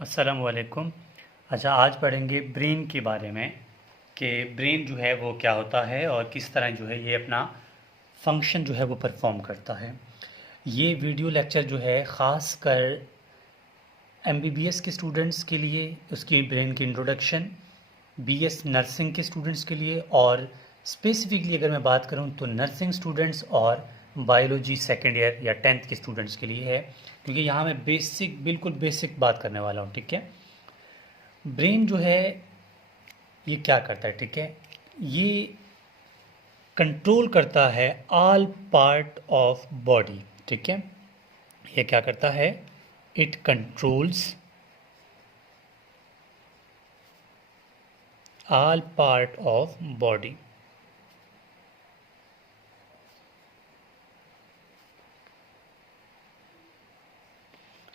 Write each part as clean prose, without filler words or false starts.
अस्सलामुअलैकुम। अच्छा, आज पढ़ेंगे ब्रेन के बारे में कि ब्रेन जो है वो क्या होता है और किस तरह जो है ये अपना फंक्शन जो है वो परफॉर्म करता है। ये वीडियो लेक्चर जो है ख़ास कर एमबीबीएस के स्टूडेंट्स के लिए, उसकी ब्रेन की इंट्रोडक्शन, बीएस नर्सिंग के स्टूडेंट्स के लिए, और स्पेसिफिकली अगर मैं बात करूं तो नर्सिंग स्टूडेंट्स और बायोलॉजी सेकेंड ईयर या टेंथ के स्टूडेंट्स के लिए है, क्योंकि यहाँ मैं बिल्कुल बेसिक बात करने वाला हूँ। ठीक है, ब्रेन जो है ये क्या करता है, ठीक है, ये कंट्रोल करता है ऑल पार्ट ऑफ बॉडी। ठीक है, ये क्या करता है, it controls all part of body.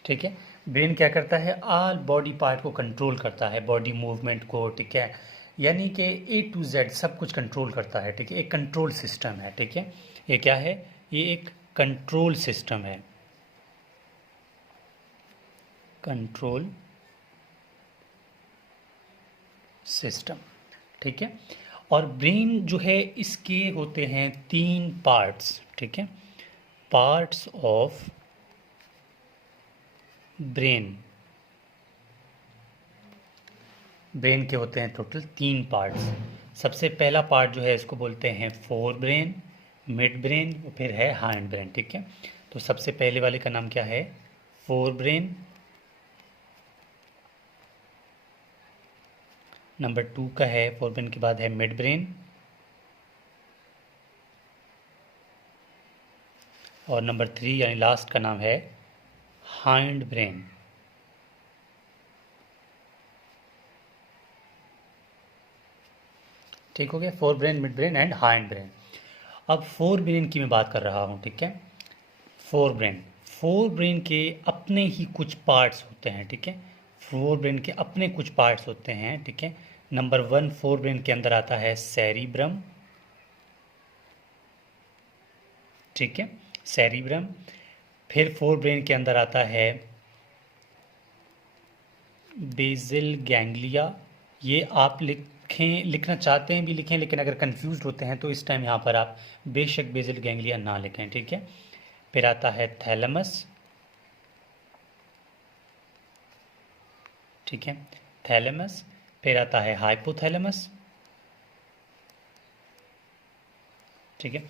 ठीक है, ब्रेन क्या करता है, ऑल बॉडी पार्ट को कंट्रोल करता है, बॉडी मूवमेंट को। ठीक है, यानी कि ए टू जेड सब कुछ कंट्रोल करता है। ठीक है, एक कंट्रोल सिस्टम है। ठीक है, ये क्या है, ये एक कंट्रोल सिस्टम है, कंट्रोल सिस्टम। ठीक है, और ब्रेन जो है इसके होते हैं 3 पार्ट्स। ठीक है, पार्ट्स ऑफ ब्रेन, ब्रेन के होते हैं टोटल 3 पार्ट्स। सबसे पहला पार्ट जो है इसको बोलते हैं फोर ब्रेन, मिड ब्रेन, फिर है हाइंड ब्रेन। ठीक है, तो सबसे पहले वाले का नाम क्या है, फोर ब्रेन। नंबर 2 का है, फोर ब्रेन के बाद है मिड ब्रेन, और नंबर 3 यानी लास्ट का नाम है हाइंड ब्रेन। ठीक हो गया, fore brain, mid brain and hind brain. अब फोर ब्रेन की मैं बात कर रहा हूँ। ठीक है, फोर ब्रेन के अपने ही कुछ पार्ट्स होते हैं। ठीक है, फोर ब्रेन के अपने कुछ पार्ट्स होते हैं। ठीक है, नंबर 1 फोर ब्रेन के अंदर आता है सेरिब्रम। ठीक है, सेरिब्रम। फिर फोर ब्रेन के अंदर आता है बेसिल गैंग्लिया। ये आप लिखना चाहते हैं भी लिखें, लेकिन अगर कंफ्यूज होते हैं तो इस टाइम यहाँ पर आप बेशक बेसिल गैंग्लिया ना लिखें। ठीक है, फिर आता है थैलेमस। ठीक है, थैलेमस। फिर आता है हाइपोथैलेमस। ठीक है,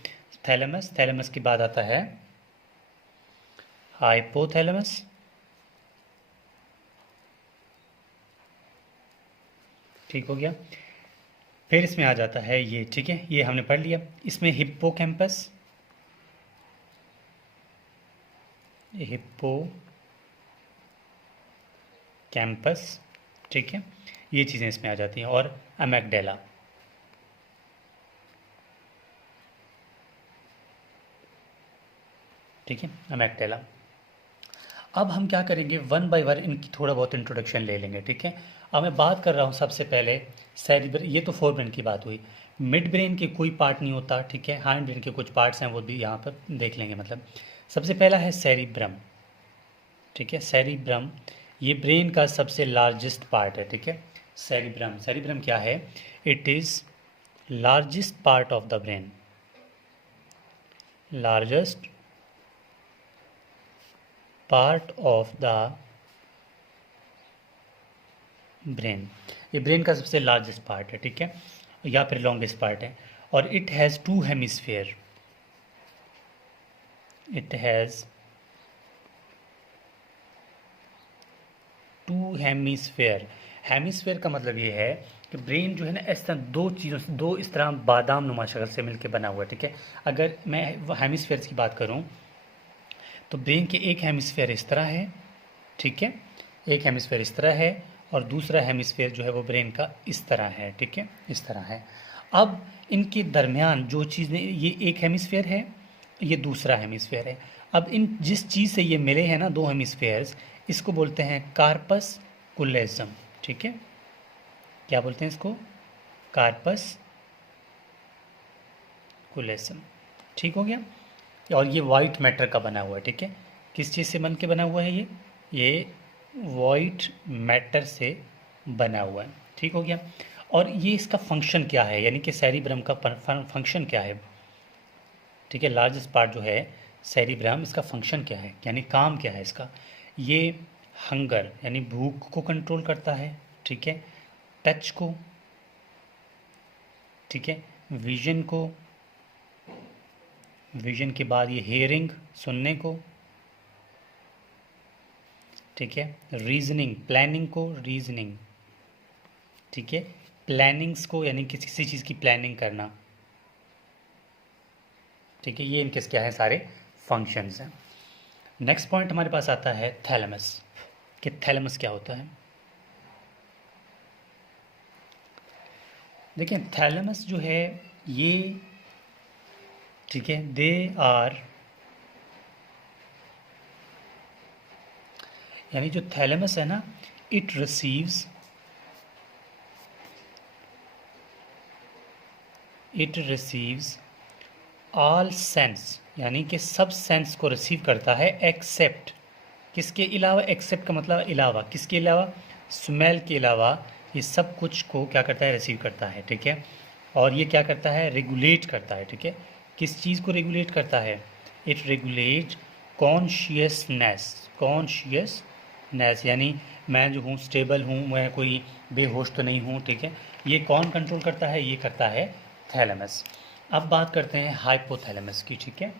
थैलेमस, थैलेमस के बाद आता है हाइपोथैलेमस। ठीक हो गया, फिर इसमें आ जाता है ये। ठीक है, ये हमने पढ़ लिया। इसमें हिप्पोकैम्पस, हिप्पो कैंपस। ठीक है, ये चीज़ें इसमें आ जाती हैं, और अमेगडेला। ठीक है, अमेगडेला। अब हम क्या करेंगे, वन बाय वन इनकी थोड़ा बहुत इंट्रोडक्शन ले लेंगे। ठीक है, अब मैं बात कर रहा हूँ सबसे पहले सेरिब्रम। ये तो फोर ब्रेन की बात हुई, मिड ब्रेन के कोई पार्ट नहीं होता। ठीक है, हाइंड ब्रेन के कुछ पार्ट्स हैं, वो भी यहाँ पर देख लेंगे। मतलब सबसे पहला है सेरिब्रम। ठीक है, सेरिब्रम ये ब्रेन का सबसे लार्जेस्ट पार्ट है। ठीक है, सेरिब्रम, सेरिब्रम क्या है, it is largest part of the brain, largest part of the brain. ये ब्रेन का सबसे लार्जेस्ट पार्ट है। ठीक है, या फिर लॉन्गेस्ट पार्ट है, और it has 2 hemisphere, it has 2 hemisphere. Hemisphere का मतलब ये है कि ब्रेन जो है ना, इस तरह दो चीज़ों से, दो इस तरह बादाम नुमा शक्ल से मिलकर बना हुआ है। ठीक है, अगर मैं हेमिस्फेयर की बात करूं तो ब्रेन के एक हेमिस्फेयर इस तरह है। ठीक है, एक हेमिस्फेयर इस तरह है, और दूसरा हेमिस्फेयर जो है वो ब्रेन का इस तरह है। ठीक है, इस तरह है। अब इनके दरमियान जो चीज़ें, ये एक हेमिस्फेयर है, ये दूसरा हेमिस्फेयर है। अब इन जिस चीज़ से ये मिले हैं ना, दो हेमिस्फेयर्स, इसको बोलते हैं कार्पस कुलेजम। ठीक है, क्या बोलते हैं इसको, कार्पस कुलेजम। ठीक हो गया, और ये वाइट मैटर का बना हुआ है। ठीक है, किस चीज़ से बन के बना हुआ है ये वाइट मैटर से बना हुआ है। ठीक हो गया। और ये इसका फंक्शन क्या है, यानी कि सेरिब्रम का फंक्शन क्या है। ठीक है, लार्जेस्ट पार्ट जो है सेरिब्रम, इसका फंक्शन क्या है, यानी काम क्या है इसका। ये हंगर यानी भूख को कंट्रोल करता है। ठीक है, टच को, ठीक है, विजन को, विजन के बाद ये हेयरिंग सुनने को, ठीक है, रीजनिंग प्लानिंग को, रीजनिंग, ठीक है, प्लानिंग्स को यानी किसी चीज़ की प्लानिंग करना। ठीक है, ये इनके क्या है, सारे फंक्शंस हैं। नेक्स्ट पॉइंट हमारे पास आता है थैलेमस, कि थैलेमस क्या होता है। देखिए थैलेमस जो है ये, ठीक है, दे आर, यानी जो थैलेमस है ना, it receives, it receives all sense, यानी कि सब सेंस को रिसीव करता है एक्सेप्ट, किसके अलावा, एक्सेप्ट का मतलब अलावा, किसके अलावा, स्मेल के अलावा, ये सब कुछ को क्या करता है, रिसीव करता है। ठीक है, और ये क्या करता है, रेगुलेट करता है। ठीक है, किस चीज़ को रेगुलेट करता है, इट रेगुलेट कॉन्शियसनेस, कॉन्शियसनेस यानी मैं जो हूँ स्टेबल हूँ, मैं कोई बेहोश तो नहीं हूँ। ठीक है, ये कौन कंट्रोल करता है, ये करता है थैलेमस। अब बात करते हैं हाइपोथैलेमस की। ठीक है,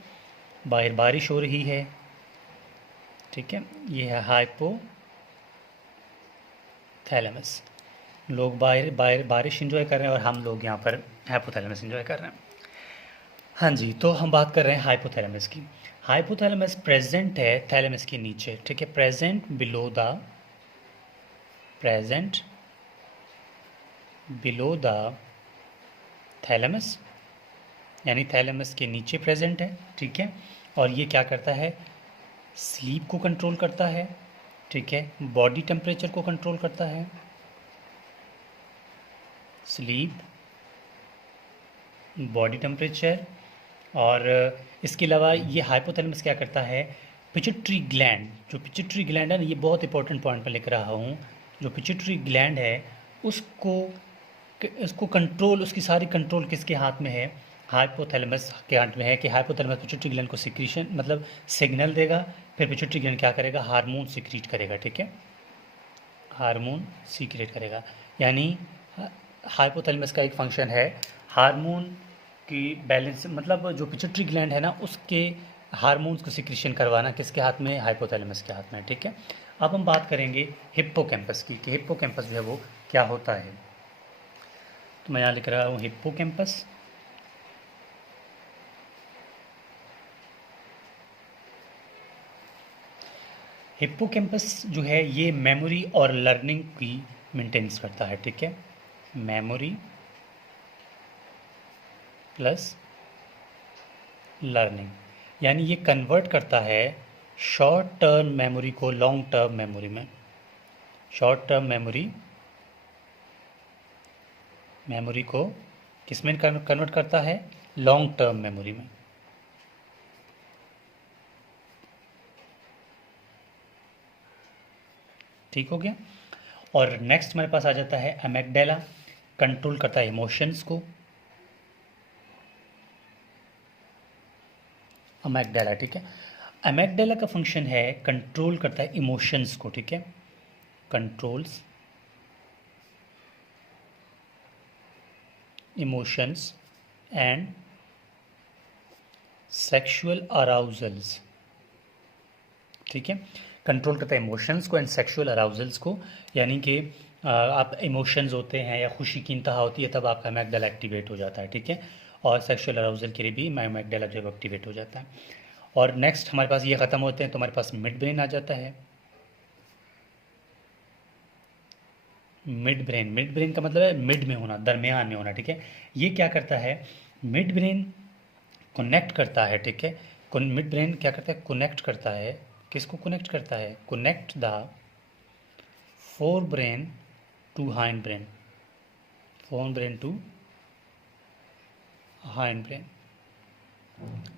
बाहर बारिश हो रही है। ठीक है, ये है हाइपोथैलेमस, लोग बाहर बाहर बारिश इंजॉय कर रहे हैं और हम लोग यहाँ पर हाइपोथैलेमस इंजॉय कर रहे हैं। हाँ जी, तो हम बात कर रहे हैं हाइपोथैलेमस की। हाइपोथैलेमस प्रेजेंट है थैलेमस के नीचे। ठीक है, present below the, present below the thalamus, यानी थैलेमस के नीचे प्रेजेंट है। ठीक है, और ये क्या करता है, स्लीप को कंट्रोल करता है। ठीक है, बॉडी टेम्परेचर को कंट्रोल करता है, स्लीप, बॉडी टेम्परेचर, और इसके अलावा ये हाइपोथैलेमस क्या करता है, पिट्यूटरी ग्लैंड, जो पिट्यूटरी ग्लैंड है ना, ये बहुत इंपॉर्टेंट पॉइंट पर लिख रहा हूँ, जो पिट्यूटरी ग्लैंड है उसको, उसको कंट्रोल, उसकी सारी कंट्रोल किसके हाथ में है, हाइपोथैलेमस के हाथ में है। कि हाइपोथैलेमस पिट्यूटरी ग्लैंड को सिक्रीशन मतलब सिग्नल देगा, फिर पिट्यूटरी ग्लैंड क्या करेगा, हार्मोन सिक्रीट करेगा। ठीक है, हार्मोन सीक्रेट करेगा, यानी हाइपोथैलेमस का एक फंक्शन है हार्मोन की बैलेंस, मतलब जो पिट्यूटरी ग्लैंड है ना उसके हार्मोन्स को सिक्रीशन करवाना किसके हाथ में है, हाइपोथैलेमस के हाथ में है। ठीक है, अब हम बात करेंगे हिप्पोकैम्पस की, कि हिप्पोकैम्पस जो है वो क्या होता है। तो मैं यहाँ लिख रहा हूँ हिप्पोकैम्पस। हिप्पोकैम्पस जो है ये मेमोरी और लर्निंग की मेंटेनेंस करता है। ठीक है, मेमोरी प्लस लर्निंग, यानी ये कन्वर्ट करता है शॉर्ट टर्म मेमोरी को लॉन्ग टर्म मेमोरी में, शॉर्ट टर्म मेमोरी, मेमोरी को किस में कन्वर्ट करता है, लॉन्ग टर्म मेमोरी में। ठीक हो गया। और नेक्स्ट हमारे पास आ जाता है अमेगडाला, कंट्रोल करता है इमोशंस को, अमेगडाला। ठीक है, अमेगडाला का फंक्शन है कंट्रोल करता है इमोशंस को। ठीक है, कंट्रोल्स इमोशंस एंड सेक्सुअल अराउजल्स। ठीक है, कंट्रोल करता है इमोशंस को एंड सेक्सुअल अराउजल्स को, यानी कि आप इमोशंस होते हैं या खुशी की इंतहा होती है तब आपका अमेगडाला एक्टिवेट हो जाता है। ठीक है, और सेक्सुअल अराउजल के लिए भी अमेगडाला जो है एक्टिवेट हो जाता है। और नेक्स्ट हमारे पास ये ख़त्म होते हैं तो हमारे पास मिड ब्रेन आ जाता है। मिड ब्रेन, मिड ब्रेन का मतलब है मिड में होना, दरमियान में होना। ठीक है, ये क्या करता है, मिड ब्रेन कनेक्ट करता है। ठीक है, मिड ब्रेन क्या करता है, कनेक्ट करता है, किसको कनेक्ट करता है, connect the fore brain to hind brain, fore brain to hind brain.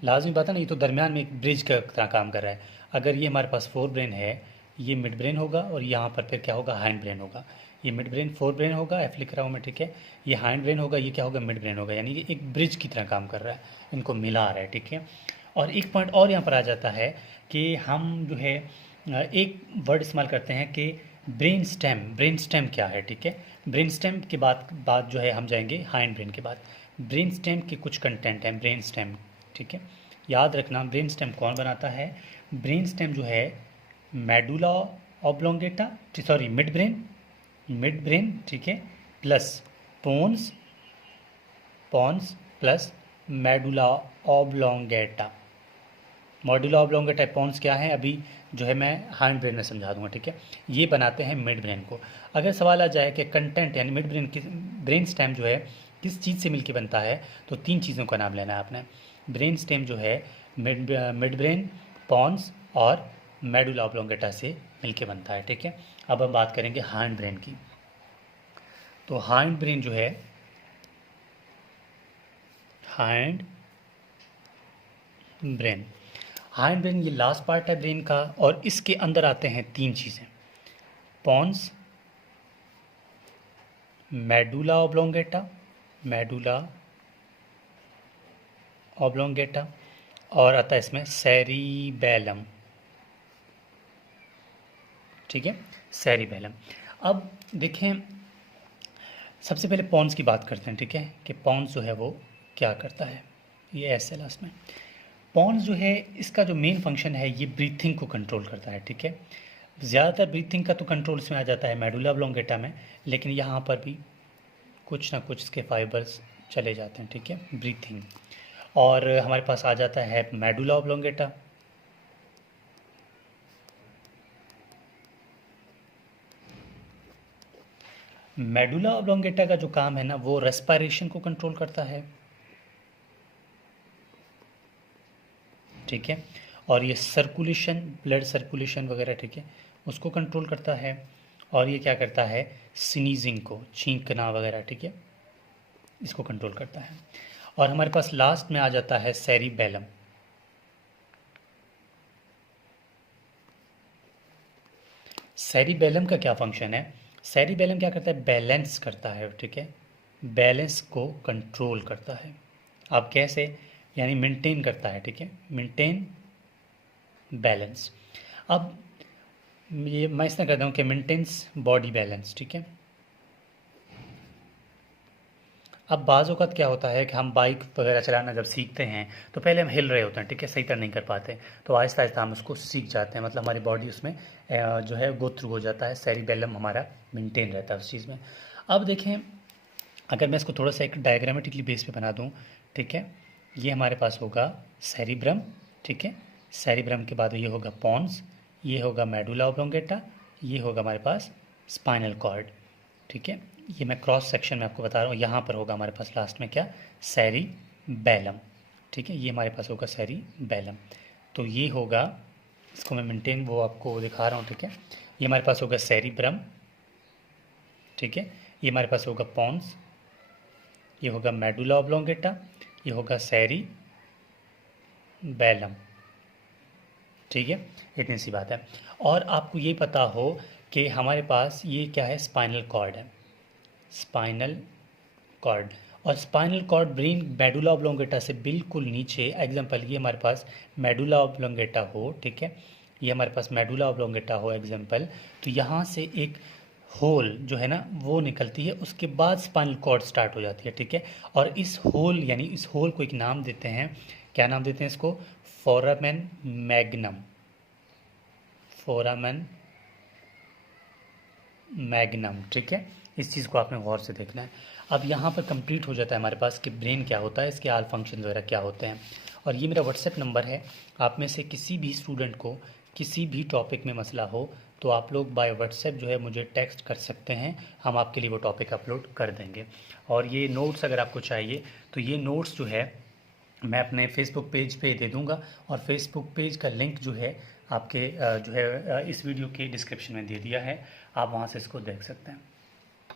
लाजमी बात है ना, ये तो दरमियान में एक ब्रिज का तरह काम कर रहा है। अगर ये हमारे पास फोर ब्रेन है, ये मिड ब्रेन होगा और यहाँ पर फिर क्या होगा, हाइंड ब्रेन होगा। ये मिड ब्रेन फोर ब्रेन होगा, एफ लिख रहा हूँ मैं, ठीक है। ये हाइंड ब्रेन होगा, ये क्या होगा, मिड ब्रेन होगा, यानी कि एक ब्रिज की तरह काम कर रहा है, इनको मिला रहा है, ठीक है। और एक पॉइंट और यहाँ पर आ जाता है कि हम जो है एक वर्ड इस्तेमाल करते हैं कि ब्रेन स्टेम। ब्रेन स्टेम क्या है, ठीक है। ब्रेन स्टेम के बाद जो है हम जाएंगे हाइंड ब्रेन के बाद। ब्रेन स्टेम के कुछ कंटेंट हैं ब्रेन स्टेम, ठीक है। याद रखना ब्रेन स्टेम कौन बनाता है। ब्रेन स्टेम जो है medulla oblongata, sorry mid brain, ठीक है, plus pons plus medulla oblongata. Medulla oblongata pons क्या है अभी जो है मैं हाइंड ब्रेन में समझा दूंगा, ठीक है। ये बनाते हैं मिड ब्रेन को। अगर सवाल आ जाए कि कंटेंट यानी मिड ब्रेन किस, ब्रेन स्टेम जो है किस चीज़ से मिलकर बनता है, तो 3 चीज़ों का नाम लेना है आपने। ब्रेन स्टेम जो है मिड ब्रेन, पॉन्स और मेडुला ऑब्लोंगेटा से मिलकर बनता है, ठीक है। अब हम बात करेंगे हाइंड ब्रेन की। तो हाइंड ब्रेन जो है, हाइंड ब्रेन ये लास्ट पार्ट है ब्रेन का, और इसके अंदर आते हैं 3 चीज़ें, पॉन्स, मेडुला ऑब्लोंगेटा और आता है इसमें सेरिबेलम, ठीक है, सेरिबेलम। अब देखें सबसे पहले पॉन्स की बात करते हैं, ठीक है, कि पॉन्स जो है वो क्या करता है। ये ऐसे लास्ट में पॉन्स जो है इसका जो मेन फंक्शन है ये ब्रीथिंग को कंट्रोल करता है, ठीक है। ज़्यादातर ब्रीथिंग का तो कंट्रोल इसमें आ जाता है मेडुला ऑब्लोंगेटा में, लेकिन यहाँ पर भी कुछ ना कुछ इसके फाइबर्स चले जाते हैं, ठीक है, ब्रीथिंग। और हमारे पास आ जाता है मेडुला ऑब्लोंगेटा। मेडुला ऑब्लोंगेटा का जो काम है ना वो रेस्पिरेशन को कंट्रोल करता है, ठीक है। और ये सर्कुलेशन, ब्लड सर्कुलेशन वगैरह, ठीक है, उसको कंट्रोल करता है। और ये क्या करता है, स्नीजिंग को, छींकना वगैरह, ठीक है, इसको कंट्रोल करता है। और हमारे पास लास्ट में आ जाता है सेरिबेलम। सेरिबेलम का क्या फंक्शन है, सेरिबेलम क्या करता है, बैलेंस करता है, ठीक है, बैलेंस को कंट्रोल करता है। अब कैसे, यानी मेंटेन करता है, ठीक है, मेंटेन बैलेंस। अब ये मैं इसमें कहता हूँ कि मेंटेन्स बॉडी बैलेंस, ठीक है। अब बाज़ औक़ात क्या होता है कि हम बाइक वगैरह चलाना जब सीखते हैं तो पहले हम हिल रहे होते हैं, ठीक है, सही तरह नहीं कर पाते, तो आहिस्ता आहिस्ता हम उसको सीख जाते हैं, मतलब हमारी बॉडी उसमें जो है गो थ्रू हो जाता है, सेरिबेलम हमारा मेंटेन रहता है उस चीज़ में। अब देखें अगर मैं इसको थोड़ा सा एक डायग्रामेटिकली बेस पे बना दूं, ठीक है, ये हमारे पास होगा सेरिब्रम, ठीक है, सेरिब्रम के बाद ये होगा पॉन्स, ये होगा मेडुला ऑब्लोंगेटा, ये होगा हमारे पास स्पाइनल कॉर्ड, ठीक है। ये मैं क्रॉस सेक्शन में आपको बता रहा हूँ, यहाँ पर होगा हमारे पास लास्ट में क्या, सेरिबेलम, ठीक है, ये हमारे पास होगा सेरिबेलम। तो ये होगा, इसको मैं मेंटेन वो आपको दिखा रहा हूँ, ठीक है, ये हमारे पास होगा सेरिब्रम, ठीक है, ये हमारे पास होगा पॉन्स, ये होगा मेडुला ऑब्लोंगेटा, ये होगा सेरिबेलम, ठीक है, इतनी सी बात है। और आपको ये पता हो कि हमारे पास ये क्या है, स्पाइनल कॉर्ड है, स्पाइनल कॉर्ड। और spinal cord brain medulla oblongata से बिल्कुल नीचे, एग्जांपल ये हमारे पास मेडुला ऑब्लोंगेटा हो, ठीक है, ये हमारे पास मेडुला ऑब्लोंगेटा हो एग्जांपल, तो यहाँ से एक होल जो है ना वो निकलती है, उसके बाद स्पाइनल कॉर्ड स्टार्ट हो जाती है, ठीक है। और इस होल यानी इस होल को एक नाम देते हैं, क्या नाम देते हैं इसको, फोरामेन मैग्नम, फोरामेन मैग्नम, ठीक है। इस चीज़ को आपने गौर से देखना है। अब यहाँ पर कंप्लीट हो जाता है हमारे पास कि ब्रेन क्या होता है, इसके आल फंक्शन वगैरह क्या होते हैं। और ये मेरा व्हाट्सएप नंबर है, आप में से किसी भी स्टूडेंट को किसी भी टॉपिक में मसला हो तो आप लोग बाय व्हाट्सएप जो है मुझे टेक्स्ट कर सकते हैं, हम आपके लिए वो टॉपिक अपलोड कर देंगे। और ये नोट्स अगर आपको चाहिए तो ये नोट्स जो है मैं अपने फेसबुक पेज पे दे दूँगा, और फेसबुक पेज का लिंक जो है आपके जो है इस वीडियो के डिस्क्रिप्शन में दे दिया है, आप वहाँ से इसको देख सकते हैं।